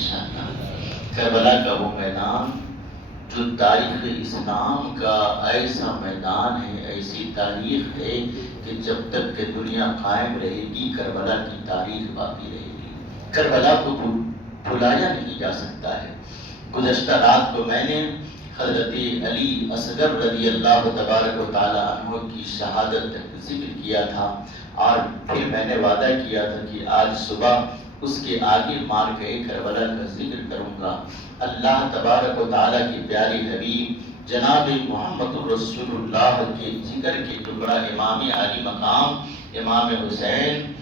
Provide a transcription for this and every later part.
انشاءاللہ۔ کربلا کا وہ میدان جو تاریخ اسلام کا ایسا میدان ہے، ایسی تاریخ ہے کہ جب تک کہ دنیا قائم رہے گی کربلا کی تاریخ باقی رہے گی۔ کربلا کو بھلایا نہیں جا سکتا ہے۔ گزشتہ رات کو میں نے حضرت علی اصغر رضی اللہ تبارک و تعالی عنہ کی شہادت ذکر کیا تھا، اور پھر میں نے وعدہ کیا تھا کہ آج صبح اس کے آگے معرکہ کربلا کا ذکر کروں گا۔ اللہ تبارک و تعالی کی پیاری حبیب جناب محمد رسول اللہ کے ذکر کے ٹکڑا امام عالی مقام امام حسین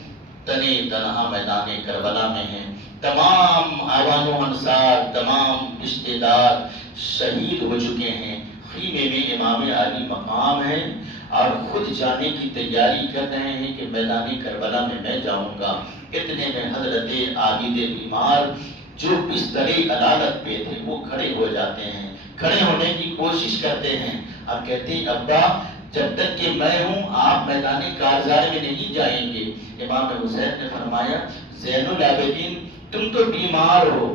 تنے تنہا میدان کربلا میں ہیں۔ تمام عوام و انصار، تمام رشتہ دار شہید ہو چکے ہیں۔ خیمے میں امام عالی مقام ہے اور خود جانے کی تیاری کر رہے ہیں کہ میدان کربلا میں جاؤں گا۔ اتنے میں حضرت عابد بیمار جو بستر عدالت پہ تھے وہ کھڑے ہو جاتے ہیں، کھڑے ہونے کی کوشش کرتے ہیں اور کہتے ہیں ابا جب تک کہ میں ہوں آپ میدان کارزار میں نہیں جائیں گے۔ امام حسین نے فرمایا زین العابدین تم تو بیمار ہو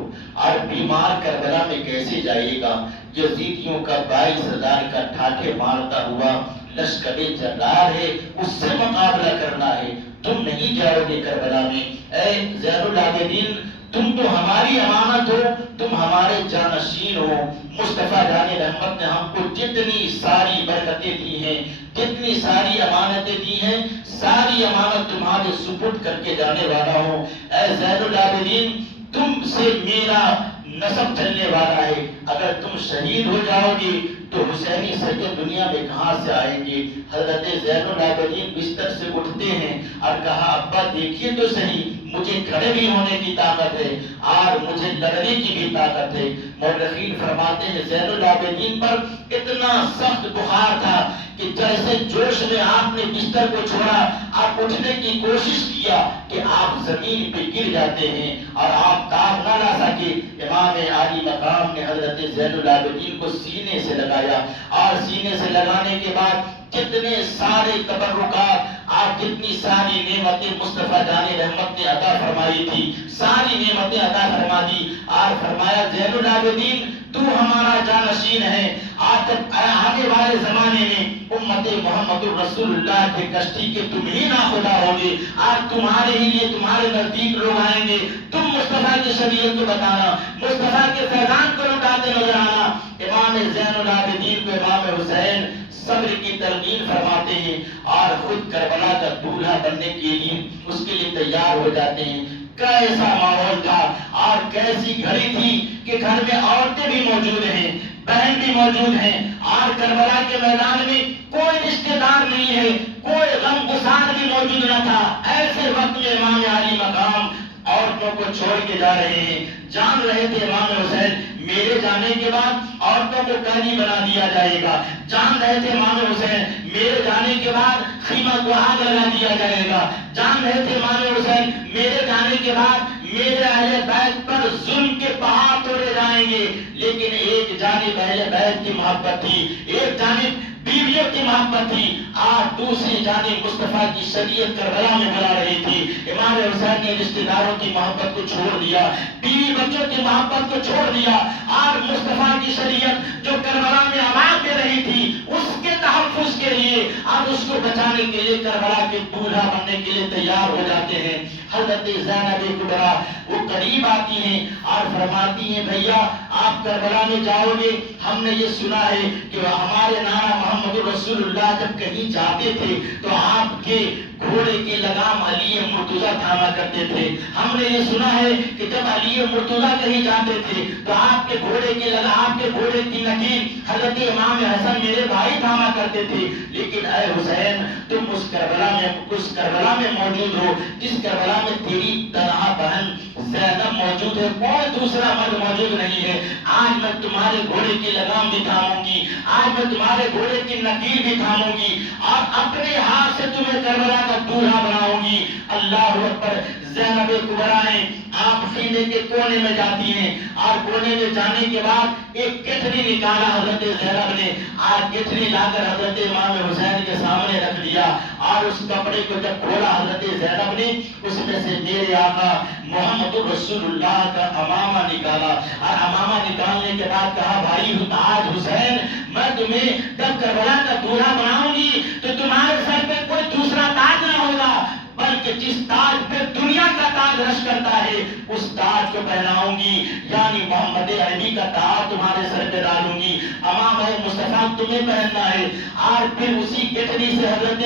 اور بیمار کربلا میں کیسے جائے گا؟ یزیدیوں کا 22,000 کا ٹھاٹھے مارتا ہوا لشکر جلال ہے، اس سے مقابلہ کرنا ہے، تم نہیں جاؤ گے کربلا میں۔ اے زین العابدین تم تو ہماری امانت ہو، تم ہمارے جانشین ہو۔ مصطفیٰ جان رحمت نے ہم کو جتنی ساری برکتیں دی ہیں، جتنی ساری امانتیں دی ہیں، ساری امانت تمہارے سپرد کر کے جانے والا ہوں۔ اے زین العابدین تم سے میرا نسب چلنے والا ہے، اگر تم شہید ہو جاؤ گے تو حسینی سید دنیا میں کہاں سے آئیں گے؟ حضرت زین العابدین بستر سے اٹھتے ہیں اور کہا ابا دیکھیے تو صحیح، مجھے کھڑے بھی ہونے کی طاقت ہے اور مجھے لڑنے کی بھی طاقت ہے۔ مورخین فرماتے ہیں زین العابدین پر اتنا سخت بخار تھا کہ جیسے جوش میں آپ نے بستر کو چھوڑا اور اٹھنے کی کوشش کیا کہ آپ زمین پہ گر جاتے ہیں اور آپ کام نہ لا سکے۔ امام عالی مقام نے حضرت زین العابدین کو سینے سے لگایا اور سینے سے لگانے کے بعد کتنے سارے تبرکات آپ جتنی ساری نعمتیں مصطفیٰ جان رحمت نے عطا فرمائی تھی ساری نعمتیں عطا فرما دی اور فرمایا زین العابدین تو ہمارا جانشین ہے، آنے والے زمانے میں امت محمد رسول اللہ کے کشتی کے تم ہی ناخدا ہوگے اور تمہارے ہی لیے تمہارے نزدیک لوگ آئیں گے، تم مصطفیٰ کی شریعت کو بتانا، مصطفیٰ کے فیضان کو لٹاتے نظر آنا۔ امام زین العابدین کو امام حسین صبر کی تلقین فرماتے ہیں اور خود کربلا کا دولہا بننے کے لیے اس کے لیے تیار ہو جاتے ہیں۔ کیسا ماحول تھا اور کیسی گھڑی تھی کہ گھر میں عورتیں بھی موجود ہیں، بہن بھی موجود ہیں اور کربلا کے میدان میں کوئی رشتہ دار نہیں ہے، کوئی غم گسار بھی موجود نہ تھا۔ ایسے وقت میں امام عالی مقام عورتوں کو چھوڑ کے جا رہے ہیں، جان رہے تھے امام حسین میرے جانے کے بعد عورتوں کو قیدی بنا دیا جائے گا، جان رہے تھے امام حسین میرے جانے کے بعد خیمہ کو آگ لگا دیا جائے گا، جان رہے تھے امام حسین میرے جانے کے بعد میرے اہل بیت پر ظلم کے پہاڑ توڑے جائیں گے۔ لیکن ایک جانب اہل بیت کی محبت تھی، ایک جانب بیویوں کی محبت تھی اور دوسری جانب مصطفیٰ کی شریعت کربلا میں بنا رہی تھی۔ امام حسین نے رشتہ داروں کی محبت کو چھوڑ دیا، بیوی بچوں کی محبت کو چھوڑ دیا اور مصطفیٰ کی شریعت جو کربلا میں آباد دے رہی تھی اس کے تحفظ کے لیے اور اس کو بچانے کے لیے کربلا کے دولہا بننے کے لیے تیار ہو جاتے ہیں۔ حضرت زینب کبریٰ وہ قریب آتی ہیں اور فرماتی ہیں بھیا آپ کربلا میں جاؤ گے، ہم نے یہ سنا ہے کہ ہمارے نانا محمد رسول اللہ جب کہیں جاتے تھے تو آپ کے گھوڑے کی لگام علی مرتضیٰ تھاما کرتے تھے، ہم نے یہ سنا ہے کہ جب علی مرتضیٰ کہیں جاتے تھے تو آپ کے گھوڑے کی لگام، آپ کے گھوڑے کی نکیر حضرت امام حسن میرے بھائی تھاما کرتے تھے۔ لیکن اے حسین تم اس کربلا میں موجود ہو جس کربلا میں تیری تنہا بہن زینب موجود ہے، کوئی دوسرا مرد موجود نہیں ہے۔ آج میں تمہارے گھوڑے کی لگام بھی تھاموں گی، آج میں تمہارے گھوڑے کی نکیر بھی تھاموں گی اور اپنے ہاتھ سے تمہیں کربلا کا دولہا بناؤں گی۔ اللہ اکبر۔ زینب کبریٰ ہیں، آپ خیمے کے کونے میں جاتی ہیں اور کونے میں جانے کے بعد ایک کتنی نکالا حضرت زینب نے، آج کتنی لا کر حضرت امام حسین کے سامنے رکھ دیا اور اس کپڑے کو جب کھولا حضرت زینب نے اس میں سے میرے آقا محمد رسول اللہ کا امامہ نکالا۔ نکالا اور امامہ نکالنے کے بعد کہا بھائی آج حسین میں تمہیں جب کربلا کا دولہا بناؤں گی تو تمہارے سر پہ کوئی دوسرا تاج نہ ہوگا، بلکہ جس تاج پہ دنیا کا تاج رش کرتا ہے اس تاج کو پہناؤں گی، یعنی محمد عربی کا تاج تمہارے سر پہ ڈالوں گی، امامہ مصطفیٰ تمہیں پہننا ہے۔ اور پھر اسی گٹھڑی سے حضرت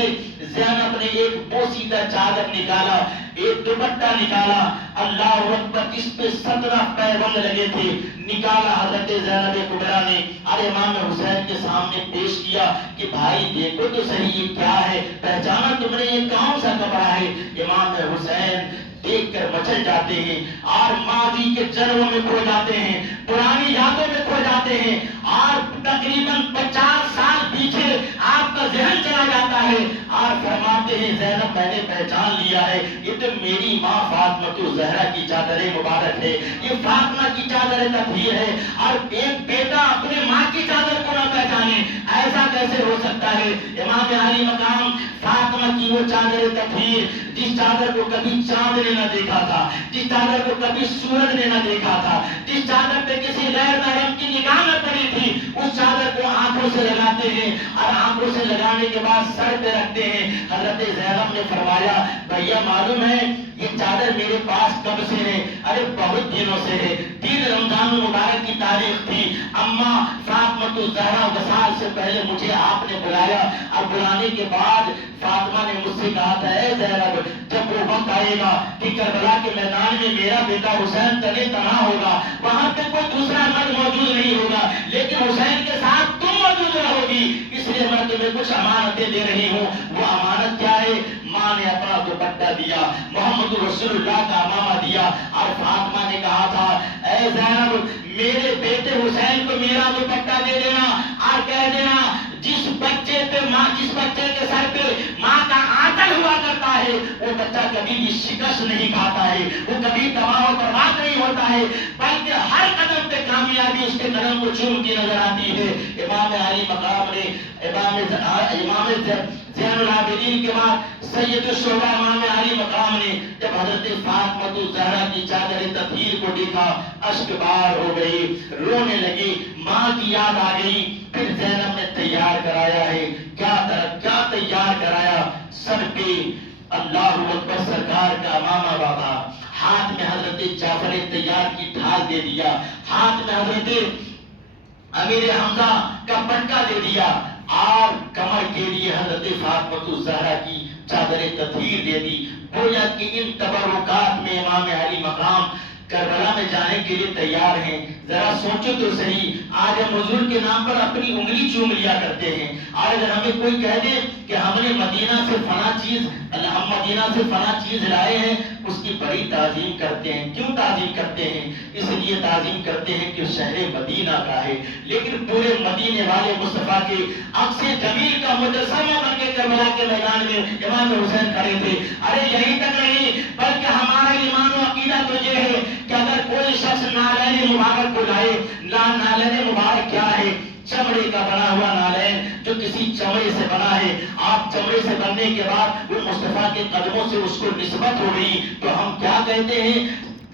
زینب نے ایک بوسیدہ چادر نکالا، ایک دوپٹہ نکالا، اللہ اکبر، جس پہ 17 پیبند لگے تھے، نکالا حضرت زینب کبریٰ نے اور امام حسین کے سامنے پیش کیا کہ بھائی دیکھو تو صحیح یہ کیا ہے، پہچانا تم نے یہ کون سا کپڑا ہے؟ امام حسین دیکھ کر مچل جاتے ہیں اور ماضی کے جلووں میں کھو جاتے ہیں، پرانی یادوں میں کھو جاتے ہیں، اور تقریباً 50 سال پیچھے آپ کا ذہن چلا جاتا ہے اور فرماتے ہیں زینب میں نے پہچان لیا ہے، یہ تو میری ماں فاطمہ زہرا کی چادر مبارک ہے، یہ فاطمہ کی چادر تطہیر ہے، اور ایک بیٹا اپنے ماں کی چادر کو نہ پہچانے، ایسا کیسے ہو سکتا ہے؟ امام علی مقام فاطمہ کی وہ چادر تطہیر جس چادر کو کبھی چاند نے نہ دیکھا تھا، جس چادر کو کبھی سورج نے نہ دیکھا تھا، جس چادر پہ کسی غیر محرم کی نگاہ نہ پڑی تھی، اس چادر کو آنکھوں سے لگاتے ہیں اور آنکھوں سے لگانے کے بعد سر پہ رکھتے ہیں۔ حضرت زینب نے فرمایا بھیا معلوم ہے یہ چادر میرے پاس کب سے ہے؟ ارے بہت دنوں سے ہے، 3 رمضان المبارک کی تاریخ تھی، اماں فاطمہ زہرا وصال سے پہلے مجھے آپ نے بلایا اور بلانے کے بعد فاطمہ نے مجھ سے کہا تھا اے زینب جب وہ وقت آئے گا کہ کربلا کے میدان میں میرا بیٹا حسین تنے تنہا ہوگا، وہاں پہ کوئی دوسرا مرد موجود نہیں ہوگا، لیکن حسین کے ساتھ تم موجود رہو گی، اس لیے میں تمہیں کچھ امانتیں دے رہی ہوں۔ وہ امانت کیا ہے؟ ماں نے اپنا دوپٹہ دیا، محمد رسول اللہ کا امامہ دیا، اور فاطمہ نے کہا تھا اے زینب میرے بیٹے حسین کو میرا دوپٹہ دے دینا اور کہہ دینا جس بچے کے سر پہ ماں کا آنچل ہوا کرتا ہے وہ بچہ کبھی بھی شکست نہیں کھاتا ہے، وہ کبھی تباہ و برباد نہیں ہوتا ہے، بلکہ ہر قدم پہ کامیابی اس کے قدم کو چومتی نظر آتی ہے۔ امام علی مقام نے امام زین العابدین کے بعد سید الشہداء امام علی مقام نے جب حضرت فاطمہ زہرا کی چادر تطہیر کو دیکھا اشک بار ہو گئی، رونے لگی، ماں کی یاد آ گئی۔ پھر زینب نے تیار کرایا ہے، کیا تیار کرایا؟ سر پہ اللہ اکبر سرکار کا امامہ بابا، ہاتھ میں حضرت جعفر تیار کی ڈھال دے دیا، ہاتھ میں حضرت امیر حمزہ کا پٹکا دے دیا، اور کمر کے لیے حضرت فاطمہ زہرا کی چادر تطہیر دے دی۔ گویا کہ ان تبرکات میں امام علی مقام کربلا میں جانے کے لیے تیار ہیں۔ ذرا سوچو تو صحیح، آج ہم حضور کے نام پر اپنی انگلی چوم لیا کرتے ہیں، اور اگر ہمیں کوئی کہہ دے کہ ہم نے مدینہ سے فلاں چیز لائے ہیں، اس کی بڑی تعظیم کرتے ہیں۔ کیوں تعظیم کرتے ہیں؟ اس لیے تعظیم کرتے ہیں کہ شہر مدینہ کا ہے، لیکن پورے مدینے والے مصطفیٰ کے عکس جمیل کا مجسمہ بن کے کربلا کے میدان میں امام حسین کھڑے تھے۔ ارے یہی تک نہیں، بلکہ ہمارا ایمان و عقیدہ تو یہ ہے کہ اگر کوئی شخص نالین مبارک کو لائے، نالین مبارک کیا ہے؟ چمڑے کا بنا ہوا نالین جو کسی چمڑے سے بنا ہے، آپ چمڑے سے بننے کے بعد وہ مصطفیٰ کے قدموں سے اس کو نسبت ہو گئی، تو ہم کیا کہتے ہیں؟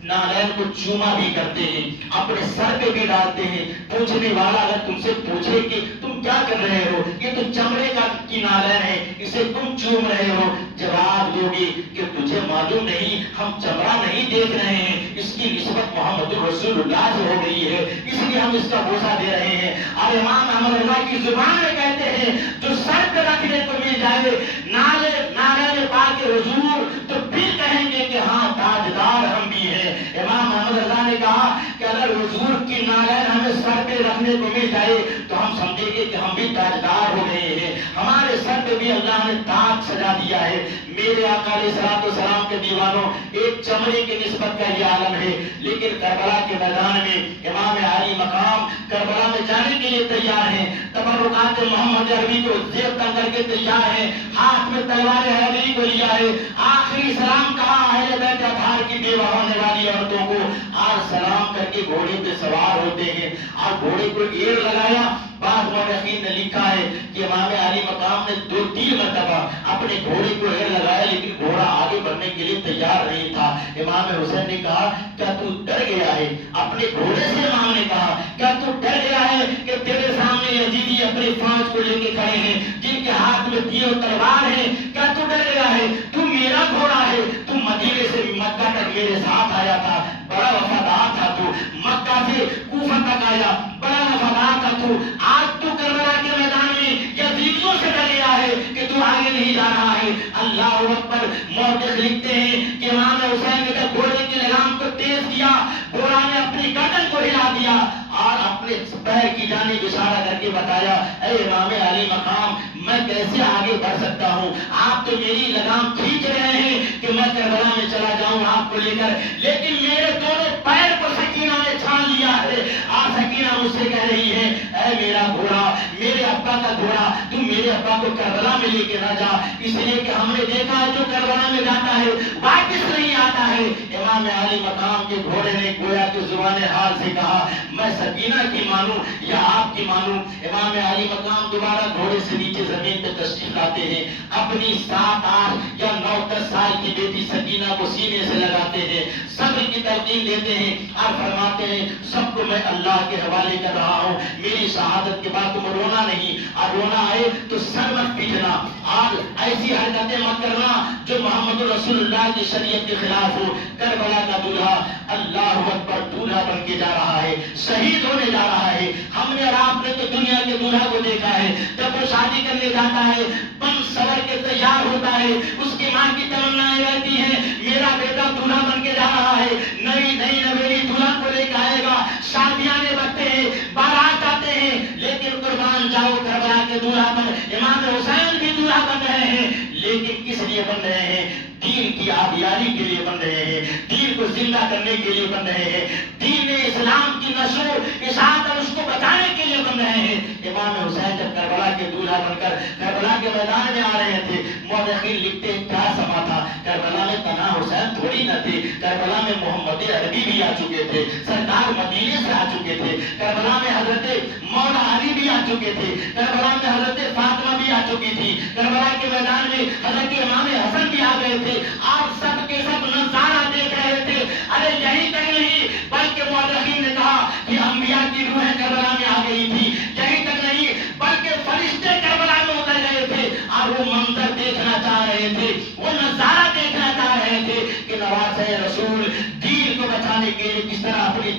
نالین کو چوما بھی کرتے ہیں، اپنے سر پہ بھی ڈالتے ہیں۔ پوچھنے والا اگر تم سے پوچھے کہ تم کیا کر رہے ہو، یہ تو چمڑے کی نالین ہے، اسے تم چوم رہے ہو، جواب دو گے کہ تجھے معلوم نہیں، ہم چمڑا نہیں دیکھ رہے ہیں، اس کی نسبت محمد رسول اللہ سے ہو گئی ہے، اس لیے ہم اس کا بوسہ دے رہے ہیں۔ اور امام احمد رضا کی زبان میں کہتے ہیں جو سر پہ رکھنے کو مل جائے نالین پاک حضور تو پھر کہیں گے کہ ہاں تاجدار ہم بھی ہیں۔ امام احمد رضا نے کہا کہ اگر حضور کی نالین ہمیں سر پہ رکھنے کو مل جائے تو ہم سمجھیں گے کہ ہم بھی تاجدار ہو گئے ہیں، ہمارے سر پہ بھی اللہ نے تاج سجا دیا ہے۔ میرے آقا علیہ الصلوۃ والسلام کے دیوانوں، ایک چمڑے کی نسبت کا یہ عالم ہے، لیکن کربلا کے میدان میں امام علی مقام کربلا میں جانے کے لیے تیار ہیں، تبرکات محمد عربی کو زیب تن کر کے تیار ہیں، ہاتھ میں تلوار حیدری کو لیا ہے، آخری سلام کہا اہل بیت اطہار کی بیوہ ہونے والی عورتوں کو، اور سلام کر کے گھوڑے پہ سوار ہوتے ہیں، اور گھوڑے کو ایڑ لگایا، بار بعض مورخین نے لکھا ہے کہ امام علی مقام نے 2-3 مرتبہ اپنے گھوڑے کو ایر لگایا لیکن گھوڑا آگے بڑھنے کے لیے تیار نہیں تھا. امام حسین نے کہا کیا تو ڈر گیا ہے؟ اپنے گھوڑے سے امام نے کہا کیا تو ڈر گیا ہے کہ تیرے سامنے یزیدی اپنی فوج کو لے کے کھڑے ہیں جن کے ہاتھ میں تیر و تلوار ہے؟ کیا تو ڈر گیا ہے؟ تو میرا گھوڑا ہے، تو مدینے سے مکہ تک میرے ساتھ آیا تھا، بڑا وفادار تھا، تو مکہ سے کوفہ تک آیا، بڑا وفادار تھا، تو آج تو کربلا کے میدان میں یزیدیوں سے ڈر گیا ہے کہ تو آگے نہیں جا رہا ہے. اللہ اکبر. مورخ لکھتے ہیں کہ امام حسین نے جب گھوڑے کی لگام کو تیز کیا، گھوڑا نے اپنی گردن کو ہلا دیا اور اپنے پیر کی جانب اشارہ کر کے بتایا اے امام علی مقام میں کیسے آگے بڑھ سکتا ہوں؟ آپ تو میری لگام کھینچ رہے ہیں کہ میں کربلا میں چلا جاؤں آپ کو لے کر، لیکن میرے دونوں پیر کو سکینہ نے چھان لیا ہے. اور سکینہ مجھ سے کہہ رہی ہے اے میرا گھوڑا، میرے ابا کا گھوڑا، تم میرے ابا کو کربلا میں لے کے نہ جا، اس لیے کہ ہم نے دیکھا ہے جو کربلا میں جاتا ہے واپس نہیں آتا ہے. امام علی مقام کے گھوڑے نے گویا کہ زبان حال سے کہا میں سکینہ کی مانوں یا آپ کی مانوں؟ امام علی مقام دوبارہ گھوڑے سے نیچے زمین پہ تشریف لاتے ہیں، اپنی 7-8 یا 9-10 سال کی بیٹی سکینہ کو سینے سے لگاتے ہیں، صبر کی تلقین دیتے ہیں اور فرماتے ہیں سب کو میں اللہ کے حوالے کر رہا ہوں، میری شہادت کے بعد تم رونا نہیں، اور رونا آئے تو سر مت پیٹنا اور ایسی حرکتیں مت کرنا جو محمد رسول اللہ کی شریعت کے خلاف ہو. کربلا کا دولہا اللہ اکبر دولہا بن کے جا رہا ہے، شہید ہونے جا رہا ہے. ہم نے اور آپ نے تو دنیا کے دولہا کو دیکھا ہے، جب وہ شادی کرنے جاتا ہے بن سور کے تیار ہوتا ہے، اس کی ماں کی تمنائیں رہتی ہیں میرا بیٹا دولہا بن کے جا رہا ہے، نئی نئی نویلی دولہا کو لے کے آئے گا، شادیاں بچتے ہیں، بارات آتے ہیں، لیکن قربان جاؤ کربلا کے دولہا بن امام حسین بھی دولہا بن رہے ہیں، لیکن کس لیے بن رہے ہیں؟ دین کی آبیاری کے لیے بن رہے ہیں، دین کو زندہ کرنے کے لیے بن رہے ہیں، دین اسلام کی نشر اشاعت اور اس کو بچانے کے لیے بن رہے ہیں. امام حسین جب کربلا کے دولہا بن کر کربلا کے میدان میں آ رہے تھے، مورخین لکھتے ہیں کیا سما تھا. کربلا میں تنہا حسین تھوڑی نہ تھے، کربلا میں محمد عربی بھی آ چکے تھے، سرکار مدینے سے آ چکے تھے، کربلا میں حضرت مولا علی بھی آ چکے تھے، کربلا میں حضرت فاطمہ بھی آ چکی تھی، کربلا کے میدان میں حضرت امام حسن بھی آ گئے تھے. آپ سب کے سب نظارہ دیکھ رہے تھے. ارے یہی تک نہیں بلکہ مورخین نے کہا کہ انبیاء کی روحیں کربلا میں آ گئی تھی. یہی تک نہیں بلکہ فرشتے کربلا میں اتر گئے تھے اور وہ منظر دیکھنا چاہ رہے تھے، وہ نظارہ دیکھنا چاہ رہے تھے کہ نواسۂ رسول دین کو بچانے کے لیے کس طرح اپنی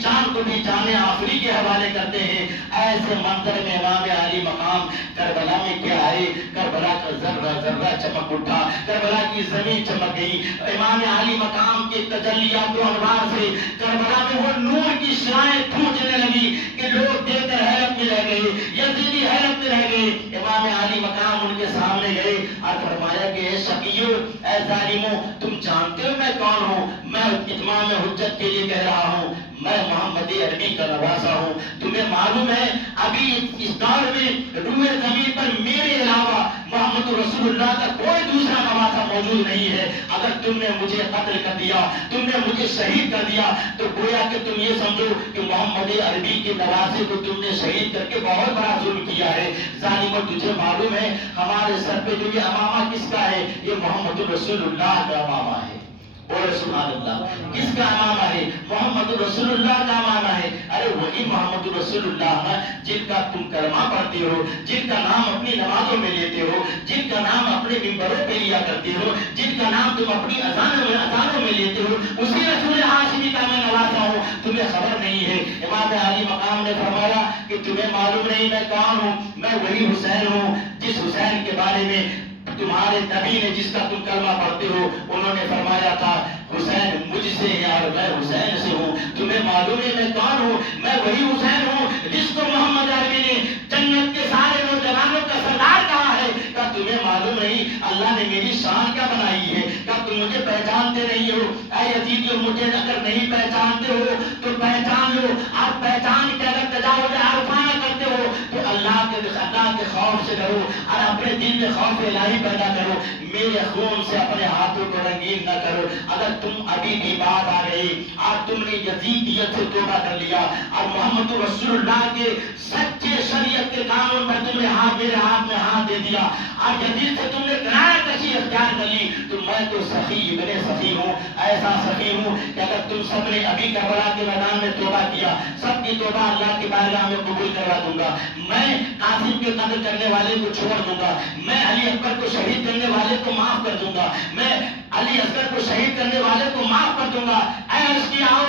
جان کو بھی جان آخری کے حوالے کرتے ہیں. ایسے منظر میں امام علی مقام کربلا میں کیا آئے، کربلا کا ذرہ ذرہ چمک اٹھا، کربلا کی زمین چمک گئی. امام علی مقام کے تجلیات و انوار سے کربلا میں وہ نور کی شعاعیں پھوٹنے لگی کہ لوگ دیکھ کر حیرت میں رہ گئے، یزیدی حیرت میں رہ گئے. امام علی مقام ان کے سامنے گئے اور فرمایا کہ اے شقیو، اے ظالمو، تم جانتے ہو میں کون ہوں؟ میں اتمام حجت کے لیے کہہ رہا ہوں، میں محمد عربی کا نواسا ہوں. تمہیں معلوم ہے ابھی اس دور میں روئے زمین پر میرے علاوہ محمد رسول اللہ کا کوئی دوسرا نواسا موجود نہیں ہے. اگر تم نے مجھے قتل کر دیا، تم نے مجھے شہید کر دیا، تو گویا کہ تم یہ سمجھو کہ محمد عربی کے نواسے کو تم نے شہید کر کے بہت بڑا ظلم کیا ہے. ظالمو، تجھے معلوم ہے ہمارے سر پہ جو یہ امامہ کس کا ہے؟ یہ محمد رسول اللہ کا امامہ ہے. بولے سبحان اللہ. کس کا امامہ ہے؟ محمد رسول اللہ کا امامہ ہے. ارے وہی محمد رسول اللہ ہے جن کا تم کلمہ پڑھتے ہو، جن کا نام اپنی نمازوں میں لیتے ہو، جن کا نام اپنے ممبروں پہ لیا کرتے ہو، جن کا نام تم اپنی اذانوں میں لیتے ہو، اسی رسول ہاشمی کا میں نواسا ہوں. تمہیں خبر نہیں ہے. امام علی مقام نے فرمایا کہ تمہیں معلوم نہیں میں کون ہوں؟ میں وہی حسین ہوں جس حسین کے بارے میں تمہارے نبی نے، جس کا تم کلمہ پڑھتے ہو، انہوں نے فرمایا تھا حسین مجھ سے ہے اور میں حسین سے ہوں. تمہیں معلوم ہے میں کون ہوں؟ میں وہی حسین ہوں جس کو محمد عربی نے جنت کے سارے نوجوانوں کا سردار کہا ہے. کیا تمہیں معلوم نہیں اللہ نے میری شان کیا بنائی ہے؟ کیا تم مجھے پہچانتے نہیں ہو؟ اے یزیدیو، مجھے اگر نہیں پہچانتے ہو تو پہچان لو، اور پہچان کے اگر تجاوز عارفانہ کرتے ہو تو اللہ کے اللہ کے خوف سے ڈرو اور اپنے دل میں خوف الہی پیدا کرو، میرے خون سے اپنے ہاتھوں کو رنگین نہ کرو۔ اگر تم ابھی بھی بات آ گئی اور تم نے یزیدیت سے توبہ کر لیا اور محمد رسول اللہ کے سچے شریعت کے قانون پر تم نے میرے ہاتھ میں ہاتھ دے دیا اور یزید سے تم نے کنارہ کشی اختیار کر لی، تو میں تو سخی ابن سخی ہوں، ایسا سخی ہوں کہ اگر تم سب نے ابھی کربلا کے میدان میں توبہ کیا، سب کی توبہ اللہ کی بارگاہ میں قبول کروا دوں گا، میں قاسم کے قتل کرنے والے کو چھوڑ دوں گا، میں علی اکبر کو شہید کرنے والے کو معاف کر دوں گا، میں علی اصغر کو شہید کرنے والے کو معاف کر دوں گا۔ اے عشقی آؤ،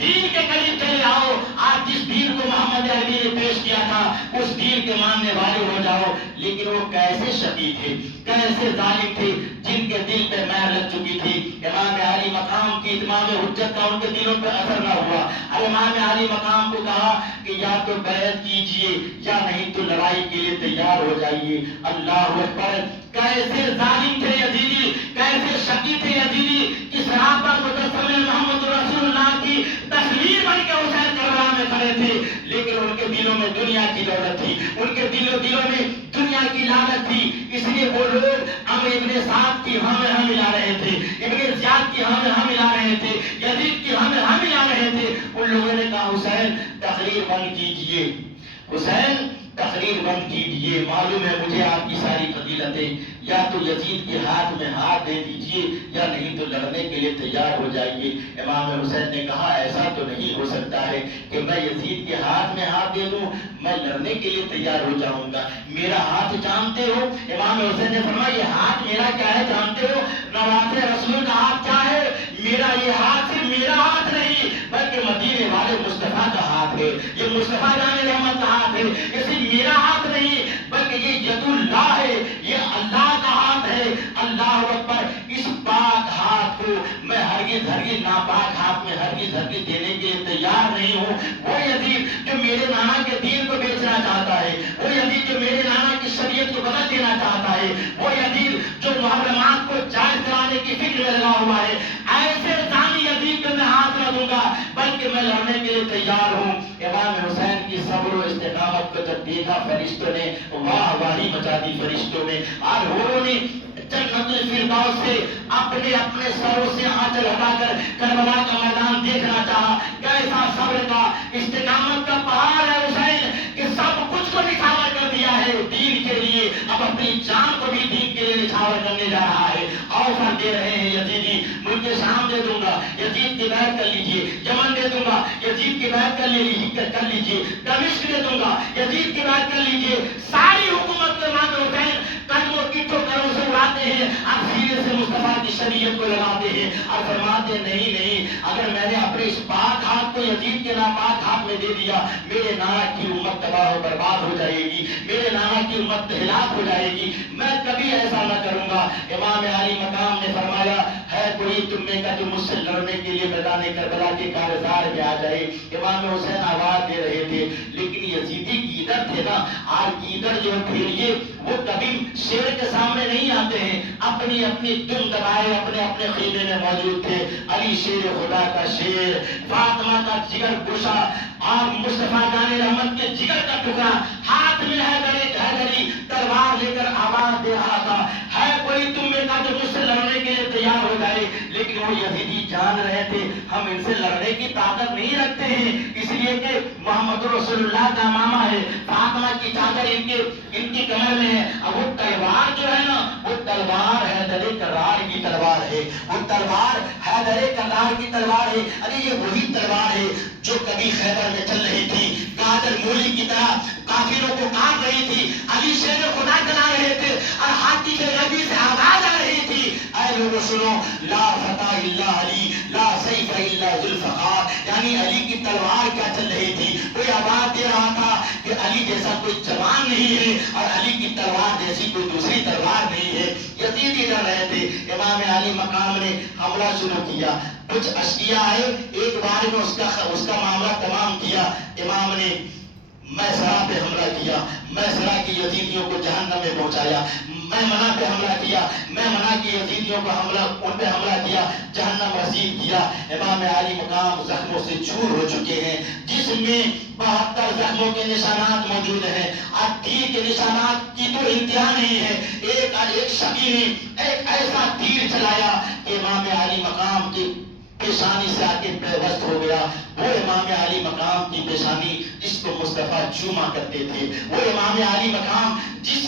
دین کے قریب چلے آؤ، آج جس دین کو محمد عربی نے پیش کیا تھا اس دین کے ماننے والے ہو جاؤ۔ لیکن وہ کیسے شقی تھے، کیسے ظالم تھے، جن کے دل پہ مہر لگ چکی تھی۔ امام علی مقام کی اتمام حجت کا ان کے دلوں پہ اثر نہ ہوا اور امام علی مقام کو کہا کہ یا تو بیعت کیجئے یا نہیں تو لڑائی کے لیے تیار ہو جائیے۔ اللہ اکبر! کیسے ظالم تھے یزیدی، کیسے شقی تھے یزیدی، کہ صحابہ مجسمہ محمد رسول اللہ کی تصویر بن کے حسین کربلا میں کھڑے تھے، لیکن ان کے دلوں میں دنیا کی دولت تھی، ان کے دلوں میں دنیا کی لعنت تھی۔ اس لیے وہ لوگ عمرو ابن سعد کی ہاں میں ہاں ملا رہے تھے، ابن زیاد کی ہاں میں ہاں ملا رہے تھے، یزید کی ہاں میں ہاں ملا رہے تھے۔ ان لوگوں نے کہا حسین تقریر بند کیجئے، حسین تقریر بند کیجئے، معلوم ہے مجھے آپ کی ساری فضیلتیں، یا تو یزید کے ہاتھ میں ہاتھ دے دیجئے یا نہیں تو لڑنے کے لیے تیار ہو جائیے۔ امام حسین نے کہا ایسا تو نہیں ہو سکتا ہے کہ میں یزید کے ہاتھ میں ہاتھ دے دوں، میں لڑنے کے لیے تیار ہو جاؤں گا۔ میرا ہاتھ جانتے ہو؟ امام حسین نے فرمایا یہ ہاتھ میرا کیا ہے جانتے ہو؟ نوازِ رسول کا ہاتھ کیا ہے؟ میرا یہ ہاتھ صرف میرا ہاتھ نہیں بلکہ مدینے والے مصطفیٰ کا ہاتھ ہے، یہ مصطفیٰ جان رحمت کا ہاتھ ہے، یہ صرف میرا ہاتھ نہیں بلکہ یہ ید اللہ ہے، یہ اللہ کا ہاتھ ہے۔ اللہ اکبر! اس پاک ہاتھ کو میں ہرگز ناپاک ہاتھ میں ہرگز دینے کے لیے تیار نہیں ہوں۔ وہ یزید جو میرے نانا کے دین کو بیچنا چاہتا ہے، وہ یزید جو میرے نانا کی شریعت کو بدل دینا چاہتا ہے، وہ یزید جو محرمات کو جائز کرانے کی فکر میں لگا ہوا ہے، ایسے ثانی یزید پہ میں ہاتھ نہ دوں گا بلکہ میں لڑنے کے لیے تیار ہوں۔ امام حسین کی صبر و استقامت کو جب دیکھا فرشتوں نے واہ واہی مچا دی، فرشتوں نے اور حوروں نے جنت الفردوس سے اپنے سروں سے آنچل ہٹا کر کربلا کا میدان دیکھنا چاہا۔ کیسا صبر کا استقامت کا پہاڑ ہے حسین کہ سب کچھ کو نچھاور کر دیا ہے دین کے لیے، اب اپنی جان کو بھی دین کے لیے نچھاور کرنے جا رہا ہے۔ آفر دے رہے ہیں یزیدی، ملک شام دے دوں گا، یزید کی بیعت کر لیجئے، یمن دے دوں گا، یزید کی بیعت کر لیجئے، دمشق دے دوں گا، یزید کی بیعت کر لیجئے۔ ساری حکومت کے بعد حسین قدموں کی ٹھوکروں سے اڑاتے ہیں اور سینے سے مصطفیٰ کی شریعت کو لگاتے ہیں اور فرماتے ہیں نہیں، اگر میں نے اپنے اس پاک ہاتھ کو یزید کے ناپاک ہاتھ میں دے دیا، میرے نانا کی امت تباہ و برباد ہو جائے گی، میرے نانا کی امت ہلاک ہو جائے گی، میں کبھی ایسا نہ کروں گا۔ امام علی مقام نے فرمایا ہے کوئی تم میں کا جو مجھ سے لڑنے کے لیے میدان کربلا کے کارزار میں آ جائے۔ امام حسین آواز دے رہے تھے لیکن یزیدی گیدڑ تھے نا، اور گیدڑ جو بھیڑیے وہ کبھی شیر کے سامنے نہیں آتے ہیں، اپنی دم دبائے اپنے خیمے میں موجود تھے۔ علی شیر خدا کا شیر، فاطمہ کا جگر گوشہ اور مصطفیٰ جان رحمت کے جگر کا ٹکڑا، ہاتھ میں حیدری تلوار لے کر آواز دے رہا تھا ہے کوئی تم میں کا جو مجھ سے لڑنے کے لیے تیار ہو جائے۔ لیکن وہ یزیدی جان رہے تھے ہم ان سے لڑنے کی طاقت نہیں رکھتے ہیں، اس لیے کہ محمد رسول اللہ کا ماما ہے، فاطمہ کی چادر ان کی کمر میں ہے، اب وہ تلوار جو ہے نا وہ تلوار حیدر کرار کی تلوار ہے، وہ تلوار حیدر کرار کی تلوار ہے۔ ارے یہ وہی تلوار ہے جو کبھی خیبر میں چل رہی تھی، گاجر مولی کی طرح کافروں کو کاٹ رہی تھی، علی شیر خدا چلا رہے تھے اور ہاتھی کے نبی سے آواز آ رہی تھی اے لوگوں سنو، لا فتح الا علی، لا سیف الا ذوالفقار، یعنی علی کی تلوار کیا چل رہی تھی، کوئی آواز دے رہا تھا کہ علی جیسا کوئی جوان نہیں ہے اور علی کی تلوار جیسی کوئی دوسری تلوار نہیں ہے۔ یزیدی ڈر رہے تھے۔ امام علی مقام نے حملہ شروع کیا، کچھ اشقیاء آئے، ایک بار میں اس کا معاملہ تمام کیا۔ امام نے میں سرا پہ حملہ کیا، میں سرا کی یزیدیوں کو جہنم میں پہنچایا، میں منع پہ حملہ کیا، میں منع کی یزیدیوں کو ان پہ حملہ کیا، جہنم رسید کیا۔ امام علی مقام زخموں سے چور ہو چکے ہیں، جس میں 72 زخموں کے نشانات موجود ہیں۔ تیر کے نشانات کی تو انتہا نہیں ہے۔ ایک شقی نے ایک ایسا تیر چلایا کہ امام علی مقام کی پیشانی سے آ کے پیوست ہو گیا۔ وہ امام علی مقام کی پیشانی جس کو مصطفیٰ چوما کرتے تھے، وہ امام علی مقام جس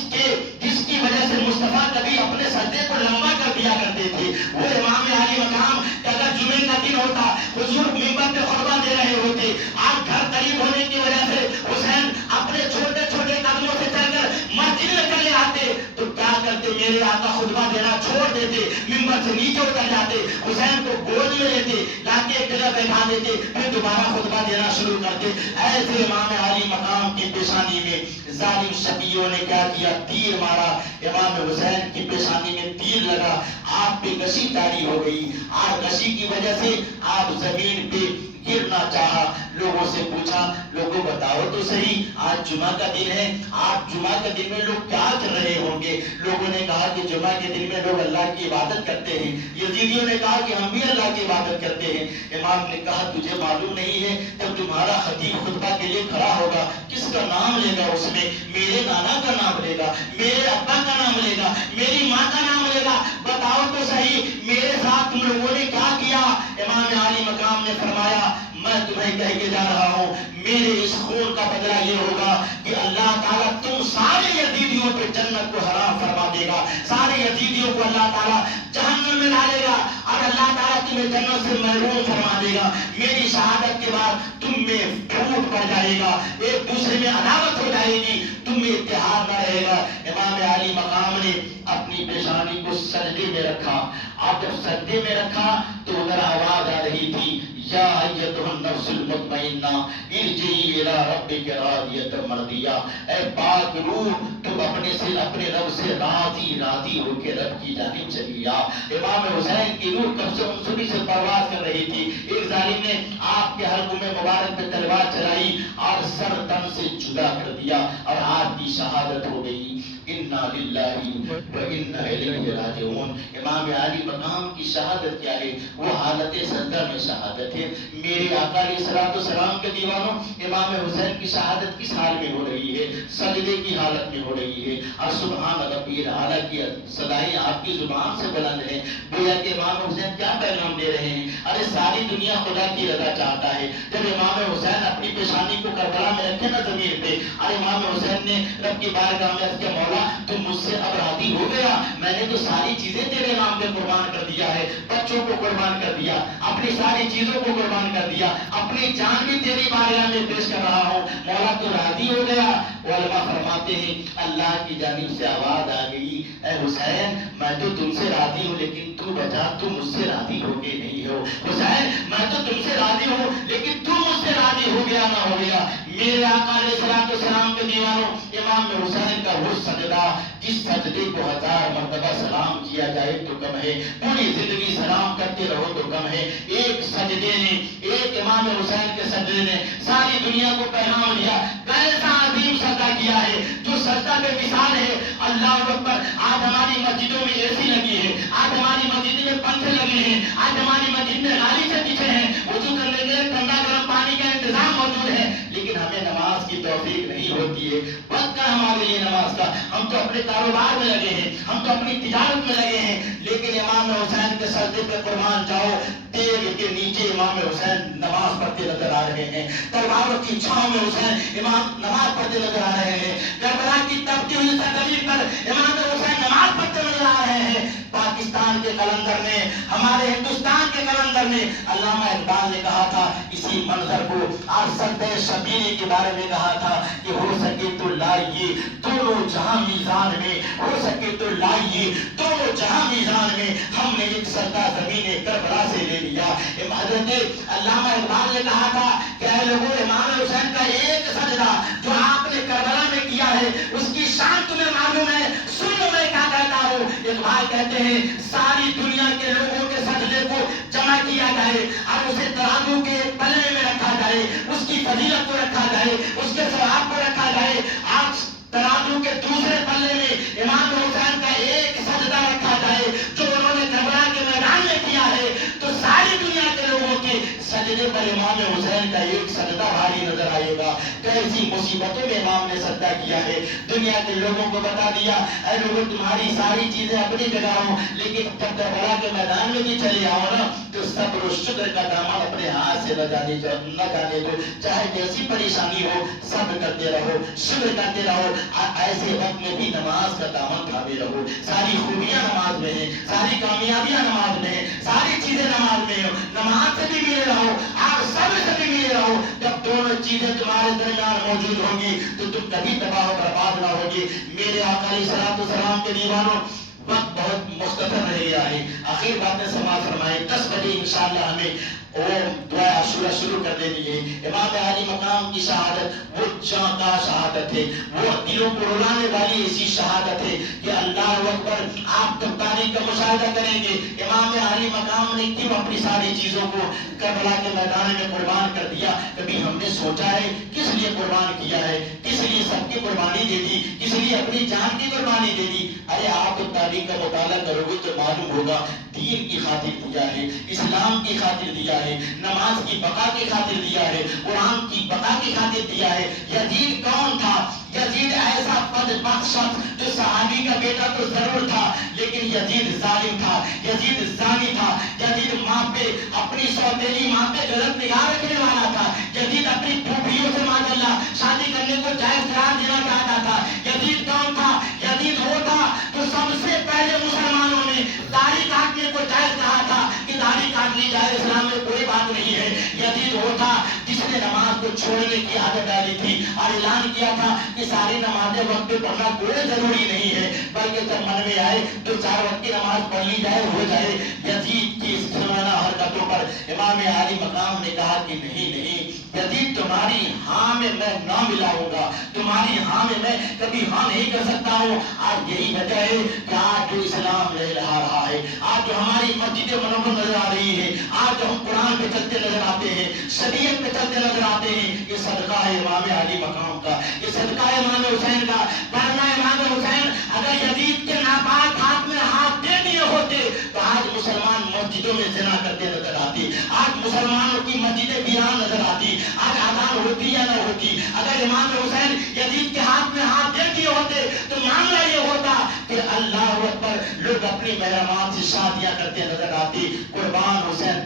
کی وجہ سے مصطفیٰ کبھی اپنے سجدے کو لمبا کر دیا کرتے تھے، وہ امام علی مقام کہ اگر جمعے کا دن ہوتا حضور منبر پہ خطبہ دے رہے ہوتے، آج گھر قریب ہونے کی وجہ سے حسین اپنے چھوٹے چھوٹے قدموں سے چل کر مسجد میں چلے آتے تو کیا کرتے؟ میرے آقا خطبہ دینا چھوڑ دیتے، منبر سے نیچے اتر جاتے، حسین کو گود میں لیتے، لا کے ایک جگہ بیٹھا دیتے، پھر دوبارہ خطبہ دینا شروع کرتے۔ ایسے امام علی مقام کی پیشانی میں ظالم شقیوں نے کیا کیا؟ تیر مارا۔ امام حسین کی پیشانی میں تیر لگا، آپ پہ غشی طاری ہو گئی۔ آپ غشی کی وجہ سے آپ زمین پہ گرنا چاہا۔ لوگوں سے پوچھا، لوگوں بتاؤ تو صحیح، آج جمعہ کا دن ہے، آج جمعہ کے دن میں لوگ کیا کر رہے ہوں گے؟ لوگوں نے کہا کہ جمعہ کے دن میں لوگ اللہ کی عبادت کرتے ہیں۔ یزیدیوں نے کہا کہ ہم بھی اللہ کی عبادت کرتے ہیں۔ امام نے کہا تجھے معلوم نہیں ہے جب تمہارا خطیب خطبہ کے لیے کھڑا ہوگا کس کا نام لے گا؟ اس میں میرے نانا کا نام لے گا، میرے ابا کا نام لے گا، میری ماں کا نام لے گا۔ بتاؤ تو صحیح میرے ساتھ تم لوگوں نے کیا کیا؟ امام علی مقام نے فرمایا میں تمہیں کہہ کے جا رہا ہوں، میرے اس خون کا بدلہ یہ ہوگا کہ اللہ تعالیٰ تم سارے یزیدیوں پہ جنت کو حرام فرما دے گا، سارے یزیدیوں کو اللہ تعالیٰ جہنم میں ڈالے گا اور اللہ تعالیٰ تمہیں جنت سے محروم فرما دے گا۔ میری شہادت کے بعد تم میں پھوٹ پڑ جائے گا، ایک دوسرے میں عداوت ہو جائے گی، تم میں اتحاد نہ رہے گا۔ امام علی مقام نے اپنی پیشانی کو سجدے میں رکھا، آپ جب سجدے میں رکھا تو ادھر آواز آ رہی تھی یا ایتھا النفس المطمئنہ ارجعی الی ربک راضیۃ مرضیہ، اے پاک روح تم اپنے رب سے راضی ہو کے رب کی جانب چلی آ۔ امام حسین کی روح کب سے منصوبی سے پرواز کر رہی تھی، ایک ظالم نے آپ کے حلقوں میں مبارک پہ تلوار چلائی اور سر تن سے جدا کر دیا اور آپ کی شہادت ہو گئی۔ انا للہ و انا الیہ راجعون۔ امام علی مقام کی شہادت کیا ہے؟ وہ حالت سجدہ میں شہادت ہے۔ میرے آقا علیہ الصلوۃ والسلام کے دیوانوں، امام حسین کی شہادت کس حال میں ہو رہی ہے؟ سجدے کی حالت میں ہو رہی ہے، اور سبحان ربی الاعلیٰ کی صدائیں آپ کی زبان سے بلند ہیں، گویا کہ امام حسین کیا پیغام دے رہے ہیں؟ ارے ساری دنیا خدا کی رضا چاہتا ہے۔ جب امام حسین اپنی پیشانی کو کربلا میں رکھے نا زمین پہ، اور امام حسین نے رب کی بارگاہ میں عرض کیا مولا تم مجھ سے اب راضی ہو گیا، میں نے تو ساری چیزیں تیرے نام پہ قربان کر دیا ہے، بچوں کو قربان کر دیا، اپنی ساری چیزوں کو قربان کر دیا، اپنی جان بھی تیری بارگاہ میں پیش کر رہا ہوں، مولا تو راضی ہو گیا۔ علماء فرماتے ہیں اللہ کی جانب سے آواز آ گئی، اے حسین میں تو تم سے راضی ہوں لیکن تو بچا تم مجھ سے راضی ہو کے نہیں ہو۔ حسین میں تو تم سے راضی ہوں لیکن تو مجھ سے راضی ہو گیا نہ ہو گیا۔ میرے آقا علیہ الصلوۃ والسلام کے دیوانوں، امام حسین کا وہ سجدہ جس سجدے کو 1000 مرتبہ سلام کیا جائے تو کم ہے، پوری زندگی سلام کرتے رہو تو کم ہے۔ ایک سجدے نے، ایک امام حسین کے سجدے نے ساری دنیا کو پیغام دیا۔ کیسا عظیم سجدہ کیا ہے جو سجدہ بے مثال ہے۔ اللہ اکبر۔ آج ہماری مسجدوں میں اے سی لگی ہے، آج ہماری مسجد میں پنکھے لگے ہیں، آج ہماری مسجد میں غالیچے بچھے ہیں، وضو کرنے کے لیے ٹھنڈا گرم پانی کا انتظام موجود ہے، لیکن ہمیں نماز کی توفیق نہیں ہوتی ہے۔ وقت کا ہمارے لیے نماز کا، ہم تو اپنے کاروبار میں لگے ہیں، ہم تو اپنی تجارت میں لگے ہیں، لیکن امام حسین کے سجدے پہ قربان جاؤ، تیغ کے نیچے امام حسین نماز پڑھتے نظر آ رہے ہیں، تلواروں کی چھاؤں میں حسین امام نماز پڑھتے نظر آ رہے ہیں، کربلا کی تپتی ہوئی سرزمین پر امام حسین نماز پڑھتے نظر آ رہے ہیں۔ پاکستان کے کلندر نے، ہمارے ہندوستان کے کلندر نے، علامہ اقبال نے کہا تھا اسی منظر کو اور سجدہ شبیری کے بارے میں کہا تھا کہ ہو سکے تو لائیے دونوں جہاں میزان میں، ہو سکے تو لائیے دونوں جہاں میزان میں، ہم نے ایک سجدہ زمین کربلا سے لے لیا۔ حضرت علامہ اقبال نے کہا تھا کہ اے لوگوں، امام حسین کا ایک سجدہ جو آپ نے کربلا میں کیا ہے اس کی شان تمہیں معلوم ہے، سن لو میں کیا کہتا ہوں۔ اقبال کہتے ہیں ساری دنیا کے لوگوں کے سجدے کو جمع کیا جائے اور اسے ترازو کے پلے میں رکھا جائے، اس کی فضیلت کو رکھا جائے، اس کے ثواب کو رکھا جائے. آج ترازو کے دوسرے پلے میں امام حسین کا ایک سجدہ رکھا جائے جو انہوں نے کربلا کے میدان میں کیا ہے، تو ساری دنیا کے لوگوں کے سجدے پر امام حسین کا ایک سجدہ بھاری نظر آئے گا. کیسی مصیبتوں میں امام نے سجدہ کیا ہے. دنیا کے لوگوں کو بتا دیا اے لوگوں تمہاری ساری چیزیں اپنی جگہ ہوں، لیکن جب کربلا کے میدان میں بھی چلے آؤ نا تو صبر و شکر کا دامن اپنے ہاتھ سے نہ جانے دو. چاہے جیسی پریشانی ہو صبر کرتے رہو، شکر کرتے رہو. ایسے وقت میں بھی نماز کا دامن تھامے رہو. ساری خوبیاں نماز میں ہیں، ساری کامیابیاں نماز میں ہیں، ساری چیزیں نماز میں ہیں. نماز سے بھی ملے رہو اور صبر سے بھی ملے رہو. جب دونوں چیزیں تمہارے درمیان موجود ہوں گی تو تم کبھی تباہ و برباد نہ ہوگی. میرے آقا علیہ الصلوۃ والسلام کے دیوانوں، وقت بہت مختصر رہ گیا ہے. آخر بات میں سماعت فرمائے 10 بجے انشاءاللہ ہمیں وہ دعا عاشورہ شروع کر دینی ہے. امام عالی مقام کی شہادت وہ جاں شہادت ہے، وہ دلوں کو رلانے والی ایسی شہادت ہے کہ اللہ اکبر. آپ جب تاریخ کا مشاہدہ کریں گے امام عالی مقام نے کیوں اپنی ساری چیزوں کو کربلا کے میدان میں قربان کر دیا. کبھی ہم نے سوچا ہے کس لیے قربان کیا ہے؟ کس لیے سب کی قربانی دے دی؟ کس لیے اپنی جان کی قربانی دے دی؟ ارے آپ تاریخ کا مطالعہ کرو گے تو معلوم ہوگا. دین کی خاطر دیا ہے، اسلام کی خاطر دیا ہے، نماز کی بقا کی خاطر دیا ہے، قرآن کی بقا کی خاطر دیا ہے. یزید کون تھا؟ یزید ایسا بدبخت شخص جو صحابی کا بیٹا تو ضرور تھا، لیکن یزید ظالم تھا، یزید زانی تھا. یزید ماں پہ اپنی سوتیلی ماں پہ غلط نگاہ رکھنے والا تھا. یزید اپنی پھوپھیوں سے ماشاءاللہ شادی کرنے کو جائز قرار دینا چاہتا تھا. یزید کون تھا؟ یزید وہ تھا تو سب سے پہلے مسلمانوں نے داڑھی کاٹنے کو جائز کہا تھا کہ داڑھی کاٹ لی جائے، اسلام میں کوئی بات نہیں ہے. یزید وہ تھا جس نے نماز کو چھوڑنے کی عادت ڈالی تھی اور اعلان کیا تھا کہ ساری نمازیں وقت پہ پڑھنا کوئی ضروری نہیں ہے، بلکہ جب من میں آئے تو 4 وقت کی نماز پڑھ لی جائے ہو جائے. یزید کی اس سرانہ حرکتوں پر امام عالی مقام نے کہا کہ نہیں نہیں یزید، تمہاری ہاں میں نہ ملاؤں گا، تمہاری ہاں میں کبھی ہاں نہیں کر سکتا ہوں. آج یہی وجہ ہے کہ آج جو اسلام لہرا رہا ہے، آج جو ہماری مسجد منور نظر آ رہی ہے، آج جو ہم قرآن پہ چلتے نظر آتے ہیں، شریعت پہ چلتے نظر آتے ہیں، یہ صدقہ ہے امام عالی مقام کا، یہ صدقہ ہے امام حسین کا. ورنہ امام حسین اگر یزید کے ناپاک ہاتھ میں ہاتھ دے دیے ہوتے تو آج مسلمان مسجدوں میں زنا کرتے نظر آتے، آج مسلمانوں کی مسجدیں ویران نظر آتی، آج آزان ہوتی یا نہ ہوتی. اگر امام حسین یزید کے ہاتھ میں ہاتھ دے دیے ہوتے تو معاملہ یہ ہوتا کہ اللہ اکبر لوگ اپنی محرمات سے شادیاں کرتے نظر آتے. قربان حسین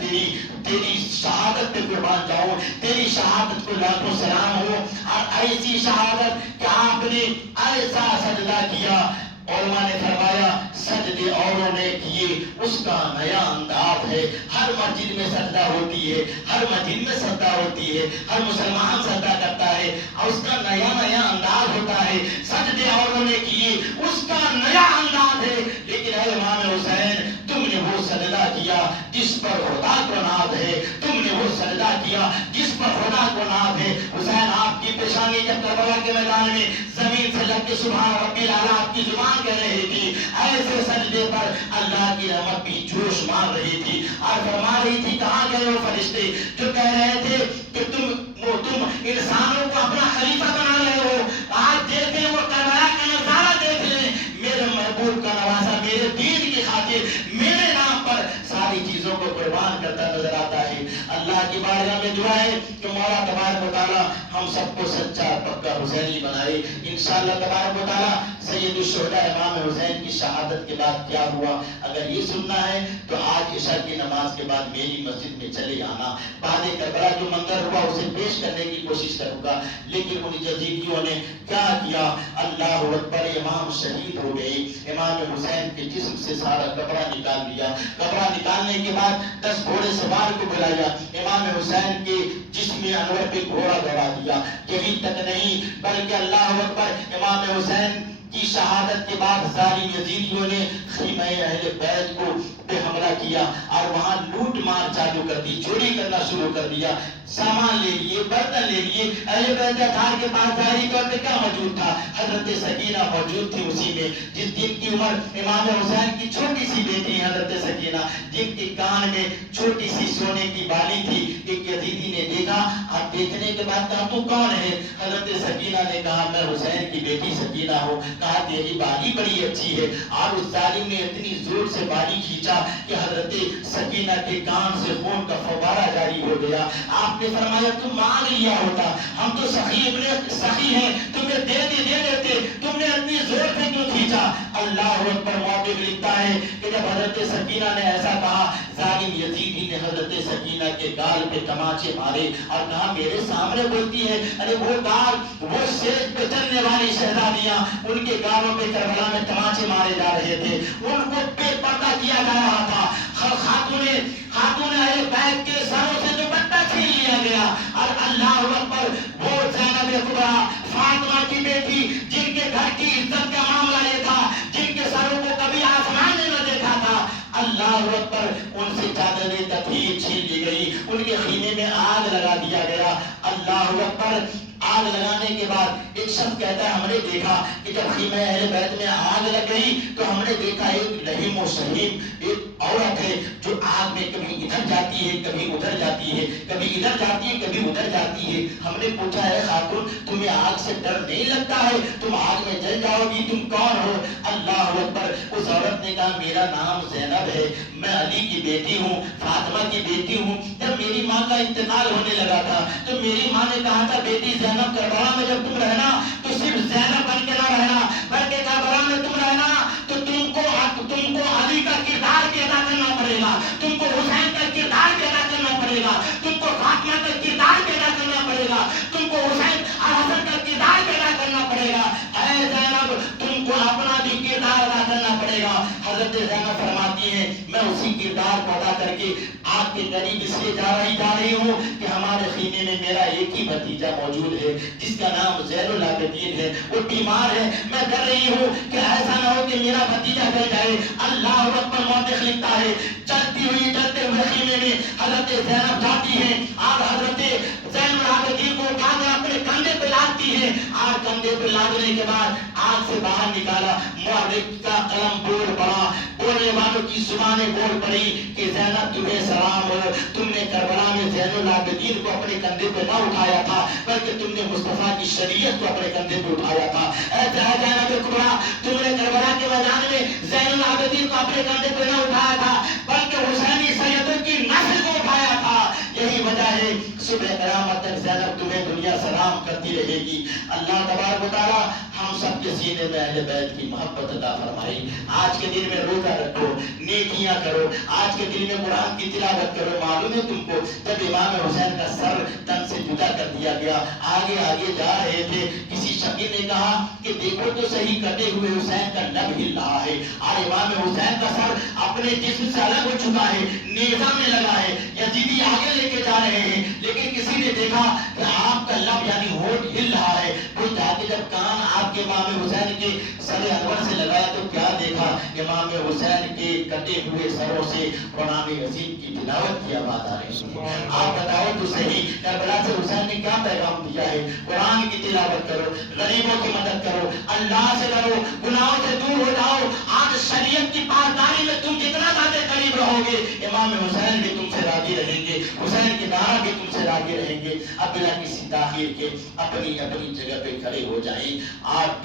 تیری شہادت پہ قربان جاؤ، تیری شہادت کو لاکھوں سلام ہو. اور ایسی شہادت کہ آپ نے ایسا سجدہ کیا، علماء نے فرمایا سجدے اوروں نے کیے اس کا نیا انداز ہے. ہر مسجد میں سجدہ ہوتی ہے، ہر مسجد میں سجدہ ہوتی ہے، ہر مسلمان سجدہ کرتا ہے اور اس کا نیا نیا انداز ہوتا ہے. سجدے اوروں نے کیے اس کا نیا انداز ہے، لیکن اے امام حسین تم نے وہ سجدہ کیا جس پر خدا کو ناز ہے، تم نے وہ سجدہ کیا جس پر خدا کو ناز ہے. حسین آپ کی پیشانی جب کربلا کے میدان میں زمین سے لگ کے سبحان ربی الاعلیٰ آپ کی زبان کہہ رہی تھی، ایسے سجدے پر اللہ کی رحمت بھی جوش مار رہی تھی اور فرما رہی تھی کہاں گئے وہ فرشتے جو کہہ رہے تھے کہ تم انسانوں کو اپنا خلیفہ بنا رہے ہو. آج دیکھیں وہ کربلا کا نظارہ دیکھ لیں، میرے محبوب کا نوازا میرے دین کی خاطر میرے نام پر ساری چیزوں کو قربان کرتا نظر آتا ہے. اللہ کی بارگاہ میں دعا ہے کہ مولا تبارک و تعالی ہم سب کو سچا پکا حسینی بنائے. انشاءاللہ تبارک و تعالی سید الشہداء امام حسین کی شہادت کے بعد کیا ہوا اگر یہ سننا ہے تو آج عشاء کی نماز کے بعد میری مسجد میں چلے آنا. بعد کربلا جو منظر ہوا اسے پیش کرنے کی کوشش کروں گا، لیکن ان یزیدیوں نے کیا کیا؟ اللہ اکبر، امام شہید ہو گئے. امام حسین کے جسم سے سارا کپڑا نکال لیا. کپڑا نکالنے کے بعد 10 گھوڑے سوار کو بلایا، امام حسین کے جسم انور پہ گھوڑا دوڑا دیا. یہی تک نہیں بلکہ اللہ اکبر امام حسین کی شہادت کے بعد ظالم یزیدیوں نے خیمہ اہل بیت کو پہ حملہ کیا اور وہاں لوٹ مار چالو کر دی، چوری کرنا شروع کر دیا. سامان لے لیے، برتن لے لیے. اہل بیت اطہار کے پاس ظاہری طور پہ کیا موجود تھا؟ حضرت سکینہ موجود تھی اسی میں، جن کی عمر امام حسین کی چھوٹی سی بیٹی حضرت سکینہ، جن کے کان میں چھوٹی سی سونے کی بالی تھی. ایک یزیدی نے دیکھا اور دیکھنے کے بعد کہا تو کون ہے؟ حضرت سکینہ نے کہا میں حسین کی بیٹی سکینہ ہوں۔ کہا تیری بالی بڑی اچھی ہے، اور اس ظالم نے اتنی زور سے بالی کھینچا کہ حضرت سکینہ کے کان سے خون کا فوارہ جاری ہو گیا۔ آپ نے فرمایا تم مانگ لیا ہوتا، ہم تو سخی ابن سخی ہیں، تمہیں دے دیتے، تم نے اتنی زور سے کیوں کھینچا؟ اللہ اکبر۔ موقف لکھتا ہے کہ جب حضرت سکینہ نے ایسا کہا، ظالم یزیدی نے حضرت سکینہ کے گال پہ تماچے مارے اور کہا میرے سامنے بولتی ہے، ارے وہ گال، وہ سیج پہ چلنے والی شہزادیاں، ان کے گالوں پہ کربلا میں تماچے مارے جا رہے تھے، ان کو بے پردہ کیا جا رہا تھا۔ خاتون اہل بیت کے سروں سے دوپٹہ چھین لیا گیا، اور اللہ اکبر، وہ زینب کبریٰ فاطمہ کی بیٹی جن کے گھر کی عزت کا معاملہ یہ تھا، جن کے سروں کو کبھی آسمان نے نہ دیکھا تھا، اللہ اکبر، ان سے چادر تطہیر چھین لی گئی، ان کے خیمے میں آگ لگا دیا گیا۔ اللہ اکبر۔ آگ لگانے کے بعد ایک شخص کہتا ہے ہم نے دیکھا کہ جب خیمہ اہل بیت میں آگ لگ گئی تو ہم نے دیکھا ایک لہیم و شہیم ایک عورت ہے جو آگ میں کبھی ادھر جاتی ہے کبھی ادھر جاتی ہے، کبھی ادھر جاتی ہے کبھی ادھر جاتی ہے۔ ہم نے پوچھا ہے خاتون تمہیں آگ سے ڈر نہیں لگتا ہے؟ تم آگ میں جل جاؤ گی، تم کون ہو؟ اللہ اکبر۔ اس عورت نے کہا میرا نام زینب ہے، میں علی کی بیٹی ہوں، فاطمہ کی بیٹی ہوں۔ جب میری ماں کا انتقال ہونے لگا تھا تو میری ماں نے کہا تھا بیٹی زینب کربلا میں جب تم رہنا تو صرف زینب بن کے نہ رہنا، بلکہ کربلا میں تم رہنا تو تم کو علی کا کردار بھی ادا کرنا پڑے گا، تم کو حسین کا کردار بھی ادا کرنا پڑے گا، تم کو فاطمہ کا کردار بھی ادا کرنا پڑے گا، تم کو حسین اور حسن کا کردار بھی ادا کرنا پڑے گا۔ اے زینب تم کو اپنا بھی کردار ادا کرنا پڑے گا۔ حضرت زینب فرماتی ہیں میں اسی کردار کو ادا کر کے آپ کے قریب اس لیے جا رہی ہوں کہ ہمارے خیمے میں میرا ایک ہی بھتیجا موجود ہے جس کا نام زین العابدین ہے، وہ بیمار ہے، میں ڈر رہی ہوں کہ ایسا نہ ہو کہ میرا بھتیجا ڈر جائے۔ اللہ اکبر۔ مورخ لکھتا ہے چلتے ہوئے خیمے میں حضرت زینب جاتی ہیں اور حضرت زین العابدین کو اٹھا کر اپنے کندھے پہ لاتی ہے، اور کندھے پہ لانے کے بعد آگ سے باہر نکالا۔ مورخ کا قلم بول پڑا، بولنے والوں کی زبانیں بول پڑی کہ زینب تمہیں سلام ہو، تم نے کربلا میں زین العابدین کو اپنے کندھے پہ نہ اٹھایا تھا بلکہ تم نے مصطفیٰ کی شریعت کو اپنے کندھے پہ اٹھایا تھا۔ اے زینب کبریٰ، تم نے کربلا کے میدان میں زین العابدین کو اپنے کندھے پہ نہ اٹھایا تھا بلکہ حسینی سیدوں کی نسل کو اٹھایا تھا۔ یہی وجہ ہے صبح قیامت تک زینب تمہیں دنیا سلام کرتی رہے گی۔ اللہ تبارک و تعالیٰ ہم سب کے سینے میں اہل بیت کی محبت عطا فرمائے۔ آج کے دن میں روزہ رکھو، نیکیاں کرو، آج کے دن میں قرآن کی تلاوت کرو۔ معلوم ہے تم کو جب امام حسین کا سر تن سے جدا کر دیا گیا، آگے جا رہے تھے، کسی شکی نے کہا کہ دیکھو تو صحیح کٹے ہوئے حسین کا لب ہل رہا ہے اور امام حسین کا سر اپنے جسم سے الگ ہو چکا ہے، نیزہ میں لگا ہے، یزیدی آگے لے کے جا رہے ہیں، لیکن کسی نے دیکھا کہ آپ کا لب یعنی ہونٹ ہل رہا ہے۔ وہ جا کے جب کان آپ کے امام حسین کے سر انور سے لگایا تو کیا دیکھا؟ امام حسین کے کٹے ہوئے سروں سے قرآن عظیم کی تلاوت کی آواز آ رہی ہے۔ آپ بتاؤ تو صحیح کربلا سے حسین نے کیا پیغام دیا ہے؟ قرآن کی تلاوت کرو، غریبوں کی مدد کرو، اللہ سے ڈرو، گناہوں سے دور ہو جاؤ۔ آج شریعت کی پاسداری میں تم جتنا زیادہ قریب رہو گے امام حسین بھی تم سے راضی رہیں گے، حسین کے دارا بھی تم سے راضی رہیں گے۔ اب بلا کسی تاخیر کے اپنی جگہ پہ کھڑے ہو جائیں۔ آپ